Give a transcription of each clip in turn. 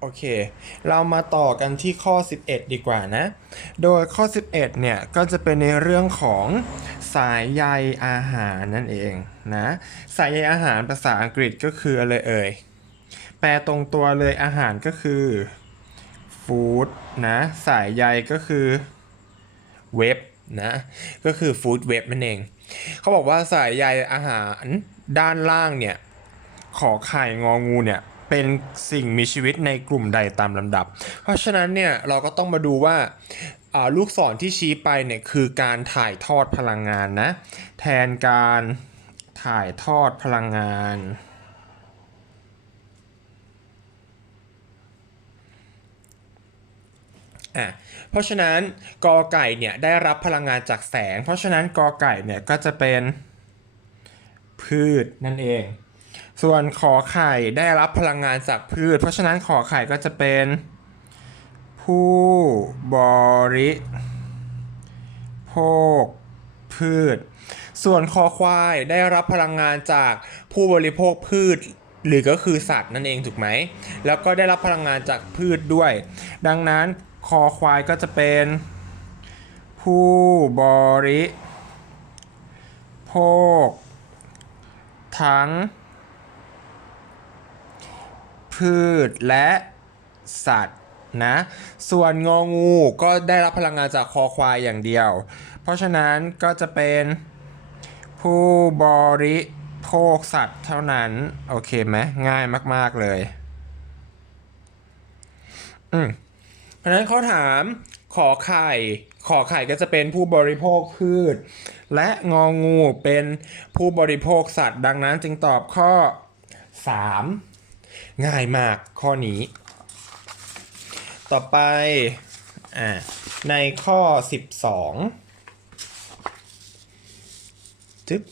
โอเค เรามาต่อกันที่ข้อ 11 ดีกว่านะ โดยข้อ 11 เนี่ย ก็จะเป็นในเรื่องของสายใยอาหารนั่นเองนะ สายใยอาหารภาษาอังกฤษก็คืออะไรเอ่ย แปลตรงตัวเลยอาหารก็คือ food นะ สายใยก็คือเว็บนะ ก็คือ food web นั่นเอง เขาบอกว่าสายใยอาหารด้านล่างเนี่ย ขอไข่งองูเนี่ย เป็นสิ่งมีชีวิตในกลุ่มใดตามลำดับ เพราะฉะนั้นเนี่ยเราก็ต้องมาดูว่าลูกศรที่ชี้ไปเนี่ยคือการถ่ายทอดพลังงานนะแทนการถ่ายทอดพลังงาน อะเพราะฉะนั้นกอไก่เนี่ยได้รับพลังงานจากแสง เพราะฉะนั้นกอไก่เนี่ยก็จะเป็นพืชนั่นเอง ส่วนขอไข่ได้รับพลังงานจากพืช เพราะฉะนั้นขอไข่ก็จะเป็น ผู้บริโภคพืช ส่วนคอควายได้รับพลังงานจากผู้บริโภคพืช หรือก็คือสัตว์นั่นเองถูกไหม แล้วก็ได้รับพลังงานจากพืชด้วย ดังนั้นคอควายก็จะเป็น ผู้บริโภคทั้ง พืชและสัตว์นะ ส่วนงองูก็ได้รับพลังงานจากคอควายอย่างเดียว เพราะฉะนั้นก็จะเป็นผู้บริโภคสัตว์เท่านั้น โอเคไหมง่ายมาก ๆ เลย อืมเพราะฉะนั้นเขาถามขอไข่ขอไข่ก็จะเป็นผู้บริโภคพืช และงองูเป็นผู้บริโภคสัตว์ ดังนั้นจึงตอบข้อ 3 ง่ายมากข้อนี้ ต่อไปอในข้อ 12จึ๊บ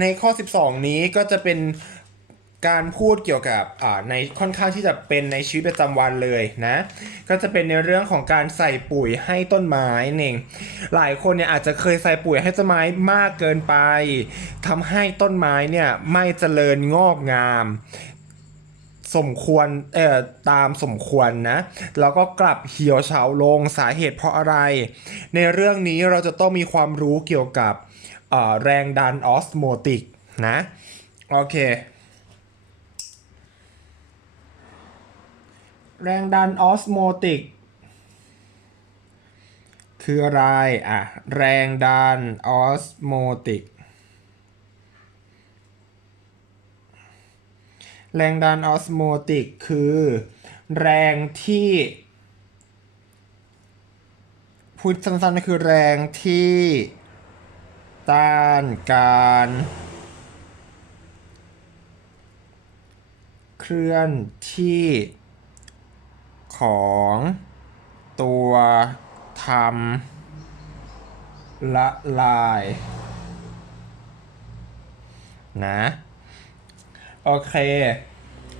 ในข้อ 12 นี้ก็จะเป็นการพูดเกี่ยวกับในค่อนข้างที่จะเป็นในชีวิตประจำวันเลยนะ ก็จะเป็นในเรื่องของการใส่ปุ๋ยให้ต้นไม้นั่นเองหลายคนเนี่ยอาจจะเคยใส่ปุ๋ยให้ต้นไม้มากเกินไปทำให้ต้นไม้เนี่ยไม่เจริญงอกงาม สมควรเอ่อตามสมควรนะ แล้วก็กลับเหี่ยวเฉาลงสาเหตุเพราะอะไร ในเรื่องนี้เราจะต้องมีความรู้เกี่ยวกับแรงดันออสโมติกนะ โอเค แรงดันออสโมติกคืออะไรอะ แรงดันออสโมติก แรงดันออสโมติกคือ แรงที่ พูดสั้นๆก็คือแรงที่ต้านการเคลื่อนที่ของตัวทำละลายนะ โอเค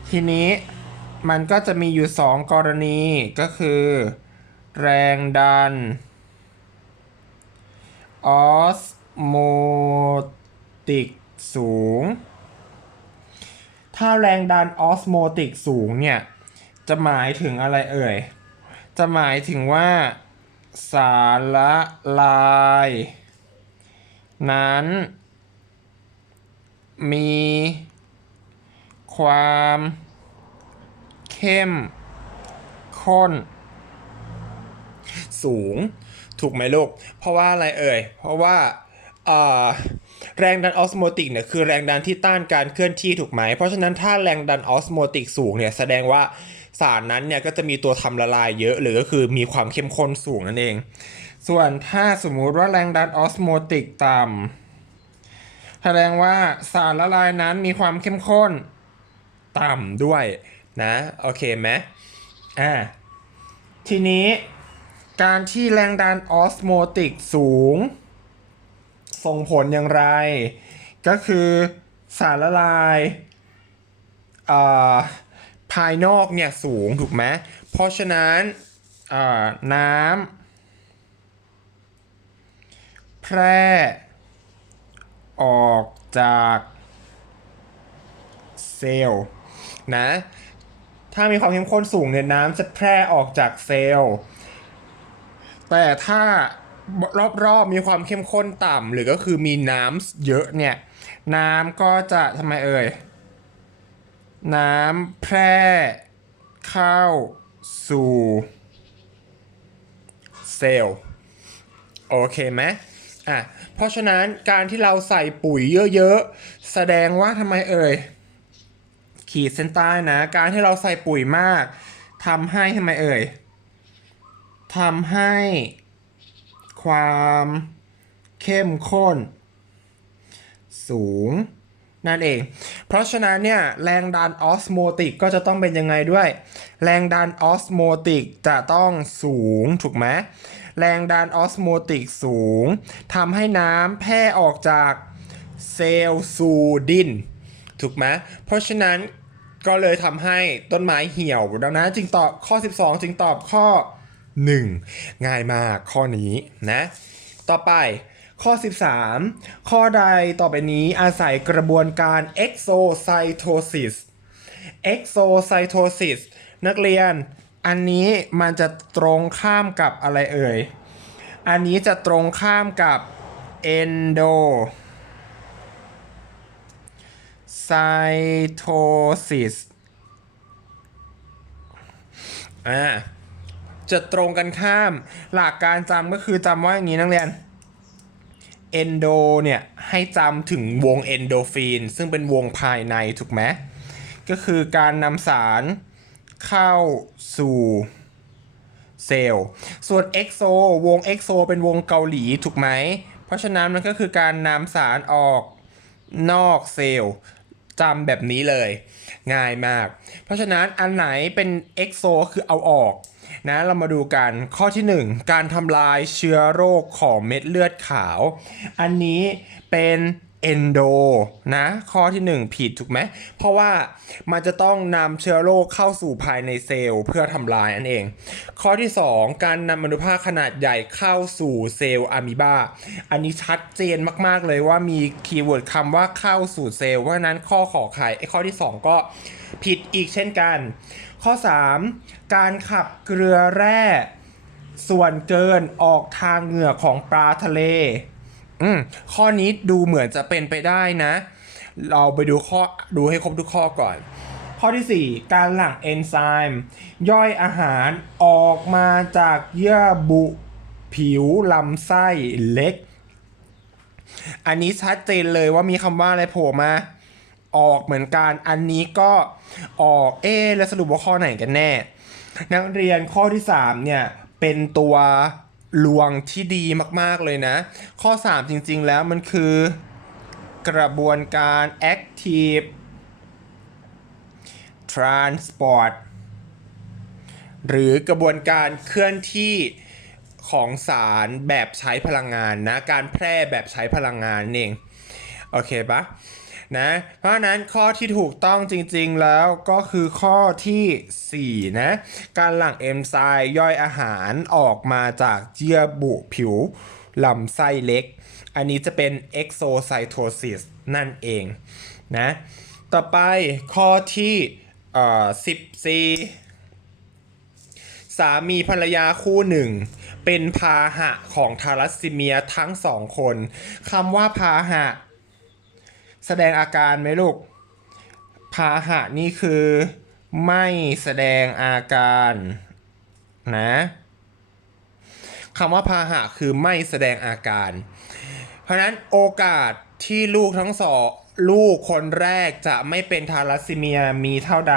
ทีนี้มันก็จะมีอยู่ 2 กรณีก็คือ แรงดันออสโมติกสูง ถ้าแรงดันออสโมติกสูงเนี่ย จะหมายถึงอะไรเอ่ย จะหมายถึงว่า สารละลาย นั้น มี ความ เข้มข้น สูง ถูกไหมลูก เพราะว่าอะไรเอ่ย เพราะว่าแรงดันออสโมติกเนี่ยคือแรงดันที่ต้านการเคลื่อนที่ถูกไหม เพราะฉะนั้นถ้าแรงดันออสโมติกสูงเนี่ยแสดงว่าสารนั้นเนี่ยก็จะมีตัวทำละลายเยอะหรือก็คือมีความเข้มข้นสูงนั่นเอง ส่วนถ้าสมมุติว่าแรงดันออสโมติกต่ำแสดงว่าสารละลายนั้นมีความเข้มข้น ต่ำด้วยนะโอเคไหมอ่าทีนี้การที่แรงดันออสโมติกสูง ส่งผลอย่างไร ก็คือสารละลายอ่าภายนอกเนี่ยสูงถูกไหมเพราะฉะนั้นน้ำแพร่ ออกจากเซลล์ นะ ถ้ามีความเข้มข้นสูงเนี่ยน้ำจะแพร่ออกจากเซลล์ แต่ถ้ารอบๆมีความเข้มข้นต่ำหรือก็คือมีน้ำเยอะเนี่ย น้ำก็จะทำไมเอ่ย น้ำแพร่เข้าสู่เซลล์ โอเคไหมอะ เพราะฉะนั้นการที่เราใส่ปุ๋ยเยอะๆ แสดงว่าทำไมเอ่ย ขีดเส้นใต้นะ การที่เราใส่ปุ๋ยมากทำให้ทำไมเอ่ยทำให้ความเข้มข้น สูง นั่นเอง เพราะฉะนั้นเนี่ยแรงดันออสโมติกก็จะต้องเป็นยังไงด้วย แรงดันออสโมติกจะต้องสูงถูกไหมแรงดันออสโมติกสูงทำให้น้ำแพร่ออกจากเซลล์สู่ดินถูกไหมเพราะฉะนั้น ก็เลยทำให้ต้นไม้เหี่ยวดังนั้นจึงตอบข้อ 12 จึงตอบข้อ 1 ง่ายมากข้อนี้นะ ต่อไปข้อ 13 ข้อใดต่อไปนี้อาศัยกระบวนการ exocytosis exocytosis นักเรียน อันนี้มันจะตรงข้ามกับอะไรเอ่ย อันนี้จะตรงข้ามกับ endo cytosis อ่าจะตรงกันข้ามหลักการจำก็คือจำว่าอย่างนี้นักเรียนเอนโดเนี่ย ให้จำถึงวงเอนโดฟินซึ่งเป็นวงภายในถูกไหมก็คือการนำสารเข้าสู่เซลล์ส่วนเอ็กโซวงเอ็กโซเป็นวงเกาหลีถูกไหม เพราะฉะนั้นมันก็คือการนำสารออกนอกเซลล์ จำแบบนี้เลย ง่ายมาก เพราะฉะนั้นอันไหนเป็นเอ็กโซคือเอาออกนะเรามาดูกันข้อที่ 1 การทำลายเชื้อโรคของเม็ดเลือดขาว อันนี้เป็น เอนโดนะ ข้อที่ 1 ผิดถูกไหม เพราะว่ามันจะต้องนำเชื้อโรคเข้าสู่ภายในเซลล์เพื่อทำลายนั่นเอง ข้อที่ 2 การนำอนุภาคขนาดใหญ่เข้าสู่เซลล์อะมีบา อันนี้ชัดเจนมาก ๆ เลยว่ามีคีย์เวิร์ดคำว่าเข้าสู่เซลล์เพราะนั้นข้อขอไข่ไอ้ข้อที่ 2 ก็ผิดอีกเช่นกัน ข้อ 3 การขับเกลือแร่ส่วนเกินออกทางเหงื่อของปลาทะเล อืมข้อนี้ดูเหมือนจะเป็นไปได้นะ เราไปดูข้อดูให้ครบทุกข้อก่อน ข้อที่ 4 การหลั่งเอนไซม์ย่อยอาหารออกมาจากเยื่อบุผิวลำไส้เล็ก อันนี้ชัดเจนเลยว่ามีคำว่าอะไรโผล่มา ออกเหมือนกัน อันนี้ก็ออก เอ๊แล้วสรุปว่าข้อไหนกันแน่ นักเรียนข้อที่ 3 เนี่ย เป็นตัว ลวงที่ดีมากๆเลยนะ ข้อ 3 จริงๆแล้วมันคือกระบวนการ active transport หรือกระบวนการเคลื่อนที่ของสารแบบใช้พลังงานนะ การแพร่แบบใช้พลังงานเอง โอเคปะ นะเพราะนั้นข้อที่ถูกต้องจริงๆแล้วก็คือข้อทีสี่ 4 นะ การหลั่งเอนไซม์ย่อยอาหารออกมาจากเยื่อบุผิวลำไส้เล็ก อันนี้จะเป็น exocytosis นั่นเองนะ ต่อไปข้อที่เอ่อ14 สามีภรรยาคู่หนึ่งเป็นพาหะของทาลัสซีเมียทั้งสองคนคำว่าพาหะ แสดงอาการไหมลูก พาหะนี่คือไม่แสดงอาการนะคำว่าพาหะคือไม่แสดงอาการ เพราะนั้นโอกาสที่ลูกทั้งสองลูกคนแรกจะไม่เป็นทาลัสซีเมียมีเท่าใด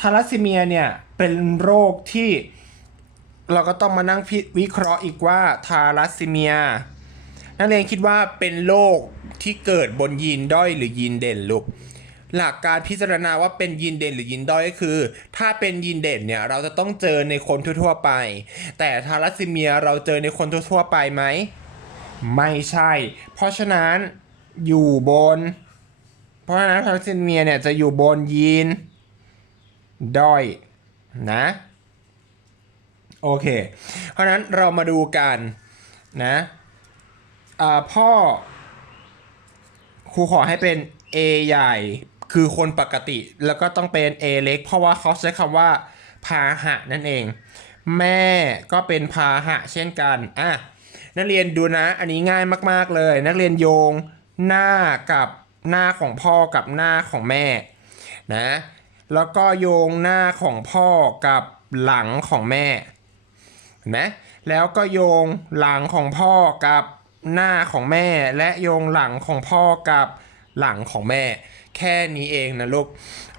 ทาลัสซีเมียเนี่ยเป็นโรคที่เราก็ต้องมานั่งพิวิเคราะห์อีกว่าทาลัสซีเมีย นักเรียนคิดว่าเป็นโรค ที่เกิดบนยีนด้อยหรือยีนเด่นลูกหลักการพิจารณาว่าเป็นยีนเด่นหรือยีนด้อยก็คือ ถ้าเป็นยีนเด่นเนี่ยเราจะต้องเจอในคนทั่วๆไป แต่ทาลัสซีเมียเราเจอในคนทั่วๆไปไหม ไม่ใช่ เพราะฉะนั้นอยู่บน เพราะฉะนั้นทาลัสซีเมียเนี่ยจะอยู่บนยีนด้อยนะโอเค เพราะฉะนั้นเรามาดูกันนะพ่อ ครูขอให้เป็น A ใหญ่ คือคนปกติ แล้วก็ต้องเป็น A เล็ก เพราะว่าเขาใช้คำว่า พาหะนั่นเอง แม่ก็เป็นพาหะเช่นกันอะนักเรียนดูนะ อันนี้ง่ายมาก ๆ เลย นักเรียนโยงหน้ากับหน้าของพ่อกับหน้าของแม่นะแล้วก็โยงหน้าของพ่อกับหลังของแม่เห็นไหมแล้วก็โยงหลังของพ่อกับ หน้าของแม่และโยงหลังของพ่อกับหลังของแม่ แค่นี้เองนะลูก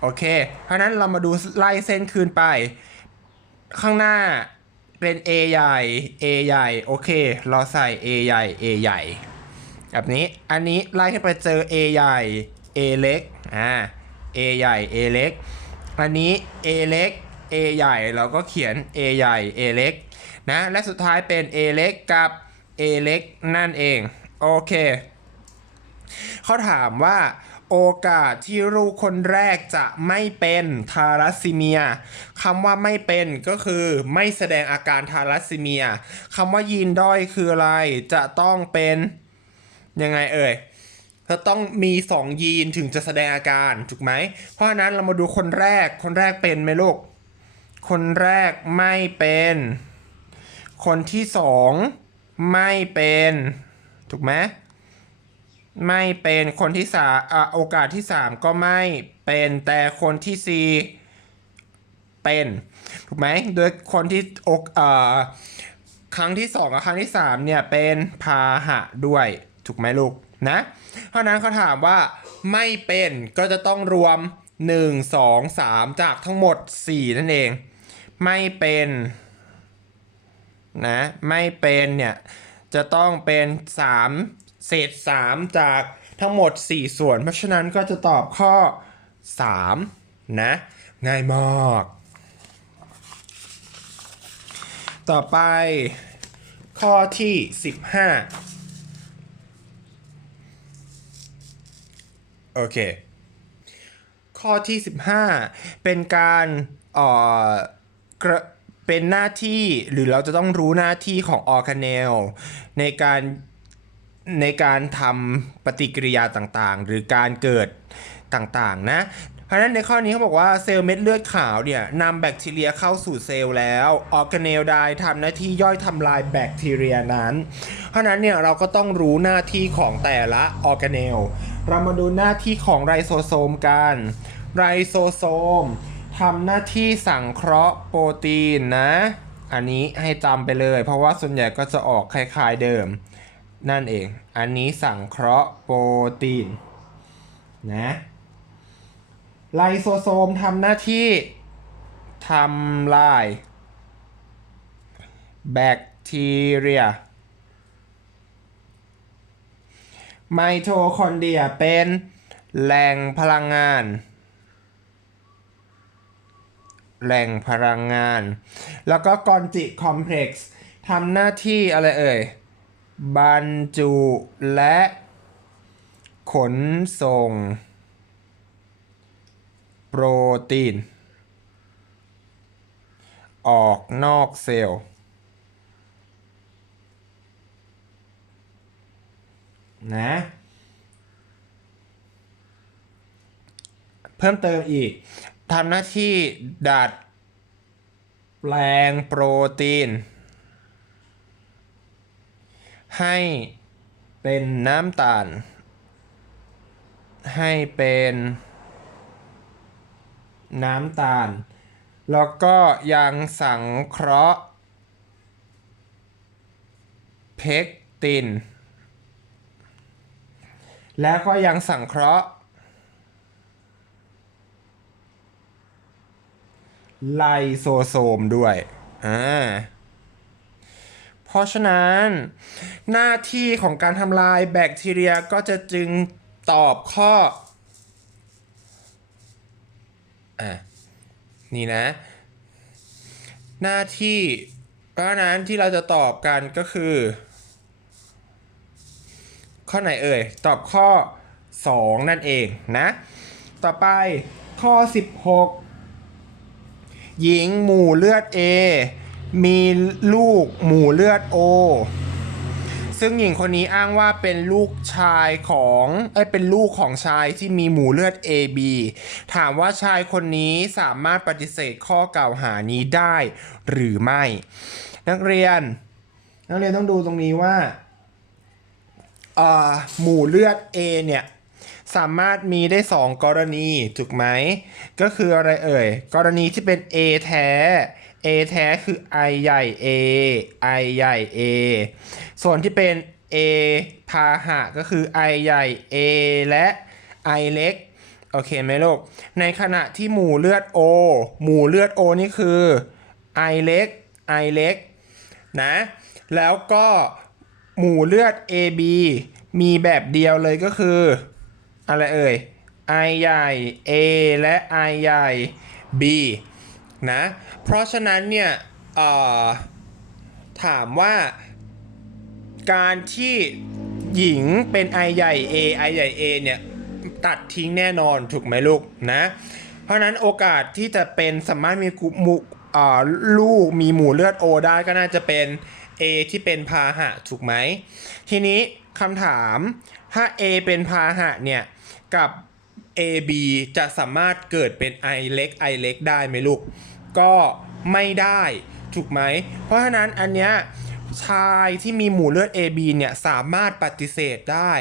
โอเค เพราะนั้นเรามาดูไล่เส้นคืนไป ข้างหน้าเป็น A ใหญ่ A ใหญ่ โอเค เราใส่ A ใหญ่ A ใหญ่ แบบนี้ อันนี้ไล่ขึ้นไปเจอ A ใหญ่ A เล็ก อ่า A ใหญ่ A เล็ก อันนี้ A เล็ก A ใหญ่ เราก็เขียน A ใหญ่ A เล็ก นะ และสุดท้ายเป็น A เล็กกับ A เล็กนั่นเอง โอเคเขาถามว่าโอกาสที่ลูกคนแรกจะไม่เป็นทารัสซีเมียคำว่าไม่เป็นก็คือไม่แสดงอาการทารัสซีเมียคำว่ายีนด้อยคืออะไร จะต้องเป็นยังไงเอ่ยจะต้องมี 2 ยีนถึงจะแสดงอาการถูกไหม เพราะฉะนั้นเรามาดูคนแรก คนแรกเป็นไหมลูก คนแรกไม่เป็น คนที่สอง ไม่เป็นถูกไหมไม่เป็นคนที่สามอะโอกาสที่สามก็ไม่เป็นแต่คนที่สี่เป็นถูกไหมโดยคนที่อกเอ่อครั้งที่สองกับครั้งที่สามเนี่ย เป็นพาหะด้วย ถูกไหมลูกนะ เพราะฉะนั้นเขาถามว่าไม่เป็นก็จะต้องรวม 1 2 3 จากทั้งหมด 4 นั่นเอง ไม่เป็น นะ ไม่เป็นเนี่ย จะต้องเป็น 3 เศษ 3 จากทั้งหมด 4 ส่วน เพราะฉะนั้นก็จะตอบข้อ 3 นะ ง่ายมาก ต่อไปข้อที่ 15 โอเค ข้อที่ 15 เป็นการเอ่อกระ เป็นหน้าที่หรือเราจะต้องรู้หน้าที่ของออร์แกเนลในการในการทำปฏิกิริยาต่างๆ หรือการเกิดต่างๆนะ เพราะฉะนั้นในข้อนี้เขาบอกว่าเซลล์เม็ดเลือดขาวเนี่ยนำแบคทีเรียเข้าสู่เซลล์แล้วออร์แกเนลได้ทำหน้าที่ย่อยทำลายแบคทีเรียนั้น เพราะฉะนั้นเนี่ยเราก็ต้องรู้หน้าที่ของแต่ละออร์แกเนลเรามาดูหน้าที่ของไรโซโซมกันไรโซโซม ทำหน้าที่สังเคราะห์โปรตีนนะ อันนี้ให้จำไปเลย เพราะว่าส่วนใหญ่ก็จะออกคล้ายๆเดิม นั่นเอง อันนี้สังเคราะห์โปรตีนนะไลโซโซมทำหน้าที่ทำลายแบคทีเรียไมโทคอนเดรียเป็นแหล่งพลังงาน แหล่งพลังงาน แล้วก็กอนจิคอมเพล็กซ์ทำหน้าที่อะไรเอ่ย บรรจุและขนส่ง โปรตีน ออกนอกเซลล์ นะเพิ่มเติมอีก ทำหน้าที่ดัด แปลงโปรตีน ให้เป็นน้ำตาล ให้เป็นน้ำตาล แล้วก็ยังสังเคราะห์เพกติน แล้วก็ยังสังเคราะห์ ไลโซโซมด้วยอ่าเพราะฉะนั้น หน้าที่ของการทำลายแบคทีเรียก็จะจึงตอบข้ออะนี่นะ หน้าที่เพราะฉะนั้นที่เราจะตอบกันก็คือ ข้อไหนเอ่ย ตอบข้อ 2 นั่นเองนะ ต่อไปข้อ 16 หญิงหมู่เลือด A มีลูกหมู่เลือด O ซึ่งหญิงคนนี้อ้างว่าเป็นลูกชายของเอ้เป็นลูกของชายที่มีหมู่เลือด AB ถามว่าชายคนนี้สามารถปฏิเสธข้อกล่าวหานี้ได้หรือไม่ นักเรียน นักเรียนต้องดูตรงนี้ว่าอ่อหมู่เลือด A เนี่ย สามารถมีได้ 2 กรณีถูกไหม ก็คืออะไรเอ่ย กรณีที่เป็น A แท้ A แท้คือ I ใหญ่ A I ใหญ่ A ส่วนที่เป็น A พาหะก็คือ I ใหญ่ A และ I เล็ก โอเคไหมลูก ในขณะที่หมู่เลือด O หมู่เลือด O นี่คือ I เล็ก I เล็กนะ แล้วก็หมู่เลือด AB มีแบบเดียวเลยก็คือ อะไรเอ่ย I ใหญ่ A และ I ใหญ่ B นะ เพราะฉะนั้นเนี่ยถามว่าการที่หญิงเป็น I ใหญ่ A I ใหญ่ A เนี่ยตัดทิ้งแน่นอนถูกไหมลูกนะ เพราะนั้นโอกาสที่จะเป็นสามารถมีกุมุอ่าลูกมีหมู่เลือด O ได้ก็น่าจะเป็น A ที่เป็นพาหะถูกไหม ทีนี้คำถามถ้า A เป็นพาหะเนี่ย กับ AB จะสามารถเกิดเป็น I เล็ก I เล็กได้ไหมลูก ก็ไม่ได้ถูกไหม เพราะฉะนั้นอันเนี้ยชายที่มีหมู่เลือด AB เนี่ยสามารถปฏิเสธได้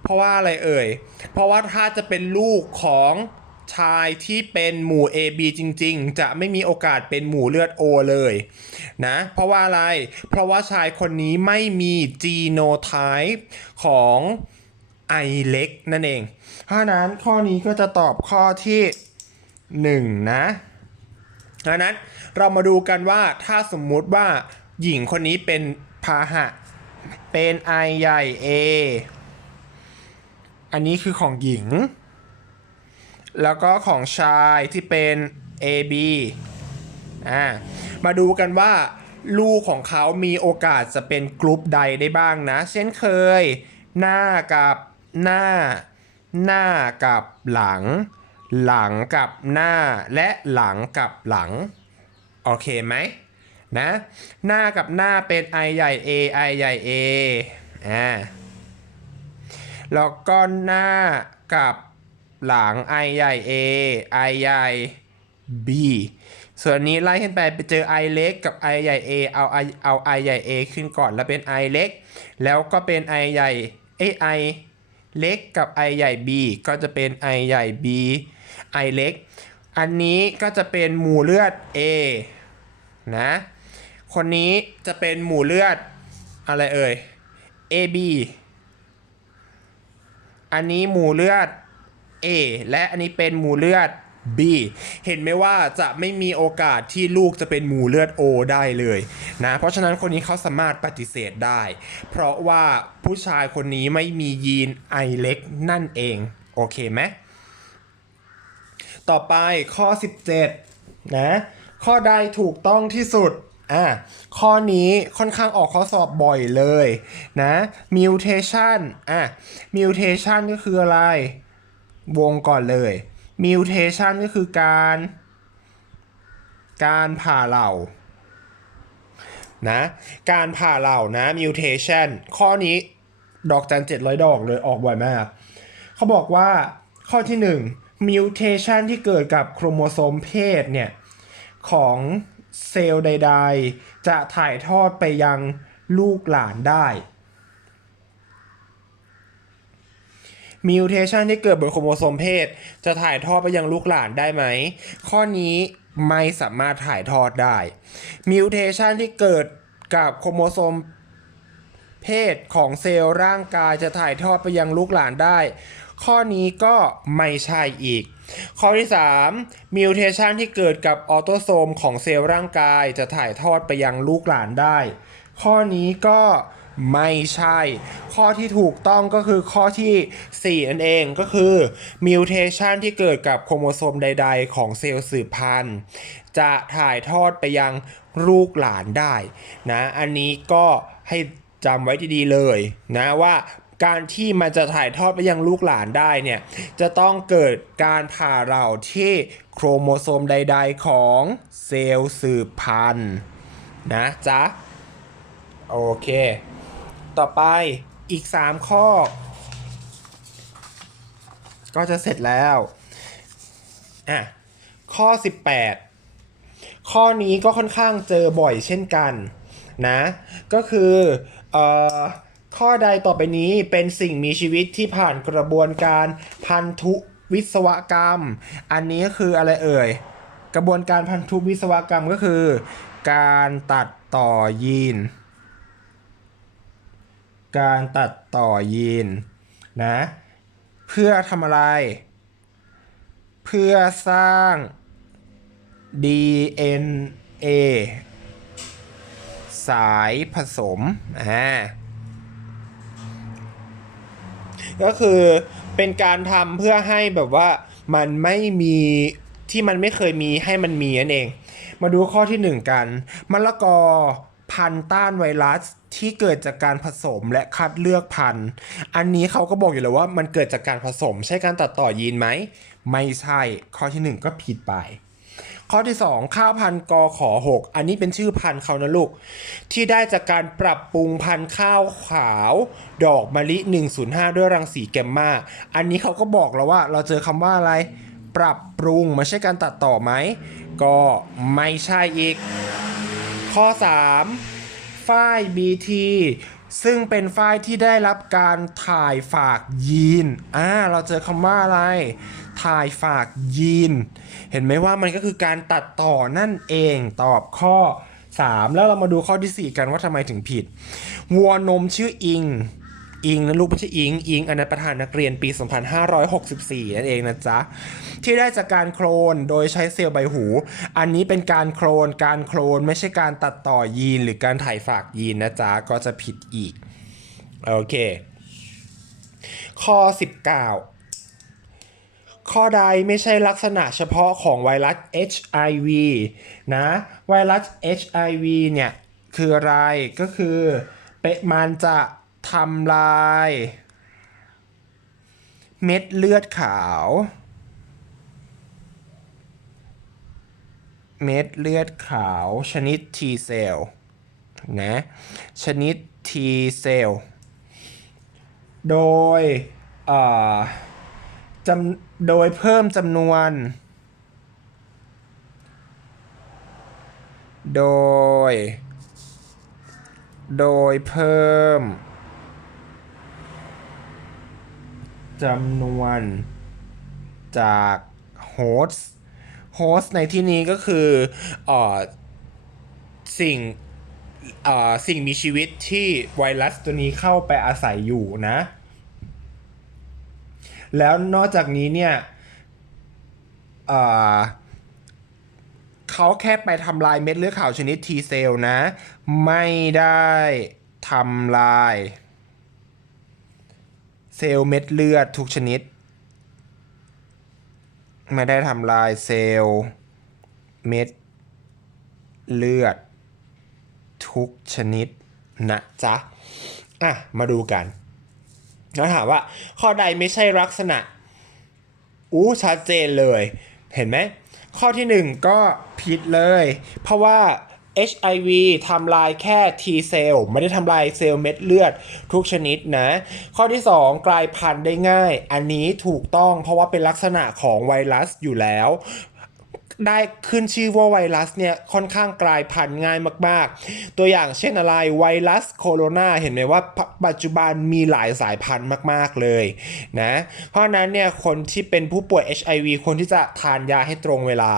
เพราะว่าอะไรเอ่ย เพราะว่าถ้าจะเป็นลูกของชายที่เป็นหมู่ AB จริง ๆ จะไม่มีโอกาสเป็นหมู่เลือด O เลยนะเพราะว่าอะไร เพราะว่าชายคนนี้ไม่มีจีโนไทป์ของ I เล็กนั่นเองเราะนั้นข้อนี้ก็จะตอบข้อที่ 1 นะดังนั้นเรามาดูกันว่าถ้าสมมุติว่าหญิงคนนี้เป็นพาหะ เป็น I ใหญ่ A อันนี้คือของหญิง แล้วก็ของชายที่เป็น AB อ่ามาดูกันว่าลูกของเขามีโอกาสจะเป็นกรุ๊ปใดได้บ้างนะ เช่นเคย หน้ากับหน้า หน้ากับหลัง หลังกับหน้าและหลังกับหลัง โอเคไหมนะหน้ากับหน้าเป็น I ใหญ่ A I ใหญ่ A อ่าแล้วก็หน้ากับหลัง I ใหญ่ A I ใหญ่ B ส่วนนี้ไล่ขึ้นไปไปเจอ I เล็กกับ I ใหญ่ A เอา I เอา I ใหญ่ A ขึ้นก่อนแล้วเป็น I เล็ก แล้วก็เป็น I ใหญ่เอ้ย I เล็กกับ I ใหญ่ B ก็จะเป็น I ใหญ่ B I เล็ก อันนี้ก็จะเป็นหมู่เลือด A นะ คนนี้จะเป็นหมู่เลือดอะไรเอ่ย AB อันนี้หมู่เลือด A และอันนี้เป็นหมู่เลือด B เห็นไหมว่าจะไม่มีโอกาสที่ลูกจะเป็นหมู่เลือด O ได้เลยนะเพราะฉะนั้นคนนี้เขาสามารถปฏิเสธได้ เพราะว่าผู้ชายคนนี้ไม่มียีน I เล็กนั่นเอง โอเคไหมต่อไปข้อ 17 นะ ข้อใดถูกต้องที่สุดอะข้อนี้ค่อนข้างออกข้อสอบบ่อยเลยนะ mutation อะ mutation ก็คืออะไร วงก่อนเลย mutation ก็คือการการผ่าเหล่านะการผ่าเหล่านะ mutation ข้อนี้ดอกจัน700ดร้อยดอกเลยออกบ่อยมาก เขาบอกว่าข้อที่1 mutation ที่เกิดกับโครโมโซมเพศเนี่ย ของเซลล์ใด ๆ จะถ่ายทอดไปยังลูกหลานได้ mutation ที่เกิดบนโครโมโซมเพศ จะถ่ายทอดไปยังลูกหลานได้ไหม ข้อนี้ไม่สามารถถ่ายทอดได้ mutation ที่เกิดกับโครโมโซมเพศของเซลล์ร่างกายจะถ่ายทอดไปยังลูกหลานได้ ข้อนี้ก็ไม่ใช่อีก ข้อที่ 3 มิวเทชันที่เกิดกับออโตโซมของเซลล์ร่างกายจะถ่ายทอดไปยังลูกหลานได้ ข้อนี้ก็ ไม่ใช่ ข้อที่ถูกต้องก็คือข้อที่ 4 นั่นเองก็คือมิวเทชันที่เกิดกับโครโมโซมใด ๆ ของเซลล์สืบพันธุ์ จะถ่ายทอดไปยังลูกหลานได้นะอันนี้ก็ให้จำไว้ดีๆเลยนะว่าการที่มันจะถ่ายทอดไปยังลูกหลานได้เนี่ยจะต้องเกิดการผ่าเราที่โครโมโซมใด ๆ ของเซลล์สืบพันธุ์นะจ๊ะโอเค ต่อไปอีก 3 ข้อ ก็จะเสร็จแล้วอะข้อ 18 ข้อนี้ก็ค่อนข้างเจอบ่อยเช่นกันนะ ก็คือเอ่อข้อใดต่อไปนี้เป็นสิ่งมีชีวิตที่ผ่านกระบวนการพันธุวิศวกรรม อันนี้ก็คืออะไรเอ่ย กระบวนการพันธุวิศวกรรมก็คือ การตัดต่อยีน การตัดต่อยีนนะเพื่อทำอะไร เพื่อสร้าง DNA สายผสมอ่าก็คือเป็นการทำเพื่อให้แบบว่ามันไม่มีที่มันไม่เคยมีให้มันมีนั่นเอง มาดูข้อที่หนึ่งกันมะละกอ พันธุ์ต้านไวรัสที่เกิดจากการผสมและคัดเลือกพันธุ์ อันนี้เขาก็บอกอยู่แล้วว่ามันเกิดจากการผสม ใช่การตัดต่อยีนไหม ไม่ใช่ ข้อที่หนึ่งก็ผิดไป ข้อที่ 2 ข้าวพันธุ์กอขอ6อันนี้เป็นชื่อพันธุ์เขานะลูก ที่ได้จากการปรับปรุงพันธุ์ข้าวขาว ดอกมะลิ 105 ด้วยรังสีแกมมา อันนี้เขาก็บอกแล้วว่าเราเจอคำว่าอะไร ปรับปรุงไม่ใช่การตัดต่อไหม ก็ไม่ใช่อีก ข้อ 3 ฝ้าย BT ซึ่งเป็นฝ้ายที่ได้รับการถ่ายฝากยีน อ่า เราเจอคำว่าอะไร ถ่ายฝากยีน เห็นไหมว่ามันก็คือการตัดต่อนั่นเอง ตอบข้อ 3 แล้วเรามาดูข้อที่ 4 กันว่าทำไมถึงผิด วัวนมชื่ออิง อิงนะลูกไม่ใช่อิงอิงอันนั้นประธานนักเรียนปี 2564 นั่นเองนะจ๊ะ ที่ได้จากการโคลนโดยใช้เซลล์ใบหู อันนี้เป็นการโคลนการโคลนไม่ใช่การตัดต่อยีนหรือการถ่ายฝากยีนนะจ๊ะ ก็จะผิดอีก โอเค ข้อ 19ข้อใดไม่ใช่ลักษณะเฉพาะของไวรัส HIV นะ ไวรัส HIV เนี่ย คืออะไรก็คือเป็นมันจะ ทำลาย เม็ดเลือดขาว เม็ดเลือดขาวชนิด T เซลล์นะชนิด T เซลล์โดยเอ่อจำโดยเพิ่มจำนวน โดย โดยเพิ่ม จำนวนจากโฮสต์โฮสต์ในที่นี้ก็คืออสิ่งสิ่งมีชีวิตที่ไวรัสตัวนี้เข้าไปอาศัยอยู่นะ แล้วนอกจากนี้เนี่ยเอ่อเขาแค่ไปทำลายเม็ดเลือดขาวชนิด T เซลล์นะ ไม่ได้ทำลาย เซลล์เม็ดเลือดทุกชนิด ไม่ได้ทำลายเซลล์เม็ดเลือด ทุกชนิดนะจ๊ะ อะ มาดูกัน แล้วถามว่า ข้อใดไม่ใช่ลักษณะ อู้ชัดเจนเลย เห็นไหม ข้อที่ 1 ก็ผิดเลย เพราะว่า HIV ทำลายแค่ T เซลล์ไม่ได้ทำลายเซลล์เม็ดเลือดทุกชนิดนะ ข้อที่ 2 กลายพันธุ์ได้ง่าย อันนี้ถูกต้องเพราะว่าเป็นลักษณะของไวรัสอยู่แล้ว ได้ขึ้นชื่อว่าไวรัสเนี่ยค่อนข้างกลายพันธุ์ง่ายมาก ๆ ตัวอย่างเช่นอะไรไวรัสโคโรนาเห็นไหมว่าปปัจจุบันมีหลายสายพันธุ์มาก ๆ เลยนะเพราะนั้นเนี่ยคนที่เป็นผู้ป่วย HIV ควรที่จะทานยาให้ตรงเวลา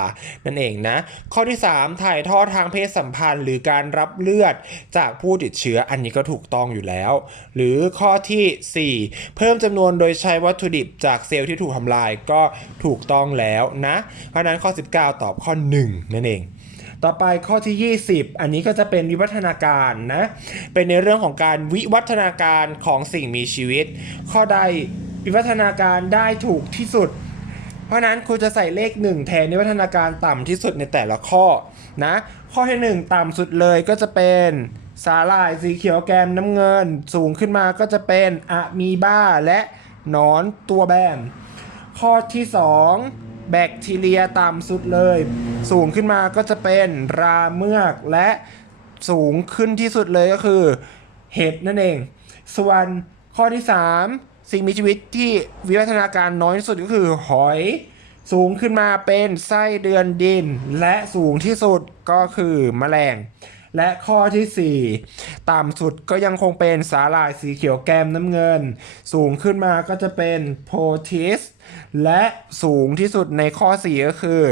นั่นเองนะข้อที่ 3 ถ่ายทอดทางเพศสัมพันธ์ หรือการรับเลือดจากผู้ติดเชื้ออันนี้ก็ถูกต้องอยู่แล้ว หรือข้อทีสี่4 เพิ่มจำนวนโดยใช้วัตถุดิบจากเซลล์ที่ถูกทำลายก็ถูกต้องแล้วนะเพราะฉะนั้นข้อ 19ตอบข้อ 1 นั่นเอง ต่อไปข้อที่ 20 อันนี้ก็จะเป็นวิวัฒนาการนะ เป็นในเรื่องของการวิวัฒนาการของสิ่งมีชีวิต ข้อใดวิวัฒนาการได้ถูกที่สุด เพราะนั้นครูจะใส่เลข 1 แทนวิวัฒนาการต่ำที่สุดในแต่ละข้อนะ ข้อที่ 1 ต่ำสุดเลยก็จะเป็นสาหร่ายสีเขียวแกมน้ำเงิน สูงขึ้นมาก็จะเป็นอะมีบ้าและนอนตัวแบนข้อที่ 2 แบคทีเรียต่ำสุดเลย สูงขึ้นมาก็จะเป็นราเมือกและสูงขึ้นที่สุดเลยก็คือเห็ดนั่นเอง ส่วนข้อที่ 3 สิ่งมีชีวิตที่วิวัฒนาการน้อยที่สุดก็คือหอย สูงขึ้นมาเป็นไส้เดือนดิน และสูงที่สุดก็คือแมลง และข้อทีสี่ 4 ต่ำสุดก็ยังคงเป็นสาหร่ายสีเขียวแก้มน้ำเงิน สูงขึ้นมาก็จะเป็นโพทิส และสูงที่สุดในข้อ 4 ก็คือ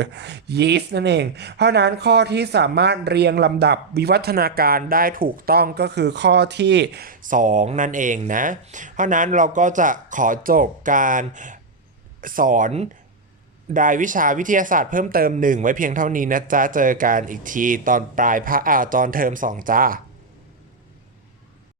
ยีสต์นั่นเอง เพราะนั้นข้อที่สามารถเรียงลำดับวิวัฒนาการได้ถูกต้องก็คือข้อที่ 2 นั่นเองนะ เพราะนั้นเราก็จะขอจบการสอนรายวิชาวิทยาศาสตร์เพิ่มเติมหนึ่งไว้เพียงเท่านี้นะจ๊ะ เจอกันอีกทีตอนปลายภาคอ่าตอนเทอมสองจ้า